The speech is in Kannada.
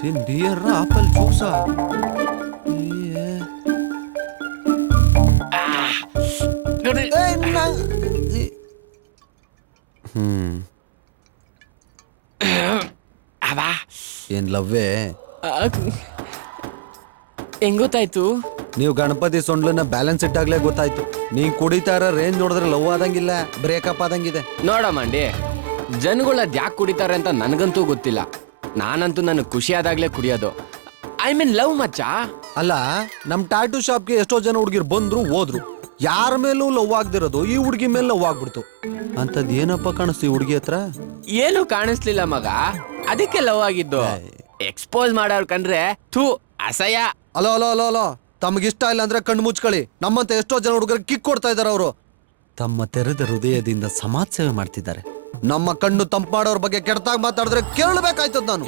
ತಿನ್ ಬಿಯರ್ ಆಪಲ್ ಜ್ಯೂಸಾ ಏನ್ ಲವ್ವೇ ಹೆಂಗ್ ಗೊತ್ತಾಯ್ತು? ನೀವು ಗಣಪತಿ ಸೊಂಡ್ಲನ್ನ ಬ್ಯಾಲೆನ್ಸ್ ಇಟ್ಟಾಗ್ಲೇ ಗೊತ್ತಾಯ್ತು. ನೀ ಕುಡಿತಾ ಇರೋ ರೇಂಜ್ ನೋಡಿದ್ರೆ ಲವ್ ಆದಂಗಿಲ್ಲ, ಬ್ರೇಕಪ್ ಆದಂಗಿದೆ. ನೋಡ ಮಂಡಿ, ಜನಗಳು ಅದ್ ಯಾಕೆ ಕುಡಿತಾರೆ ಅಂತ ನನಗಂತೂ ಗೊತ್ತಿಲ್ಲ. ನಾನಂತೂ ನನಗೆ ಖುಷಿ ಆದಾಗ್ಲೇ ಕುಡಿಯೋದು. ಐ ಮೀನ್ ಲವ್ ಮಚ್ಚ. ಅಲ್ಲ, ನಮ್ ಟ್ಯಾಟೂ ಶಾಪ್ಗೆ ಎಷ್ಟೋ ಜನ ಹುಡುಗಿರು ಬಂದ್ರು ಹೋದ್ರು, ಯಾರ ಮೇಲೂ ಲವ್ ಆಗ್ದಿರೋದು ಈ ಹುಡುಗಿ ಮೇಲೆ ಲವ್ ಆಗ್ಬಿಡ್ತು. ಅಂತದ್ ಏನಪ್ಪ ಕಾಣಿಸ್ತು ಈ ಹುಡುಗಿ ಹತ್ರ? ಏನು ಕಾಣಿಸ್ಲಿಲ್ಲ ಮಗ, ಅದಕ್ಕೆ ಲವ್ ಆಗಿದ್ದು. ಎಕ್ಸ್ಪೋಸ್ ಮಾಡೋರ್ ಕಂಡ್ರೆ ಥೂ ಅಸಹ್ಯ. ಅಲೋ ಅಲೋ ಅಲೋ ಅಲೋ, ತಮಗಿಷ್ಟ ಇಲ್ಲ ಅಂದ್ರೆ ಕಣ್ಣು ಮುಚ್ಕೊಳ್ಳಿ. ನಮ್ಮಂತ ಎಷ್ಟೋ ಜನ ಹುಡುಗರು ಕಿಕ್ ಕೊಡ್ತಾ ಇದಾರೆ. ಅವರು ತಮ್ಮ ತೆರೆದ ಹೃದಯದಿಂದ ಸಮಾಜ ಸೇವೆ ಮಾಡ್ತಿದ್ದಾರೆ. ನಮ್ಮ ಕಣ್ಣು ತಂಪು ಮಾಡೋರ್ ಬಗ್ಗೆ ಕೆಟ್ಟದಾಗ ಮಾತಾಡಿದ್ರೆ ಕೇಳಬೇಕಾಯ್ತದ ನಾನು.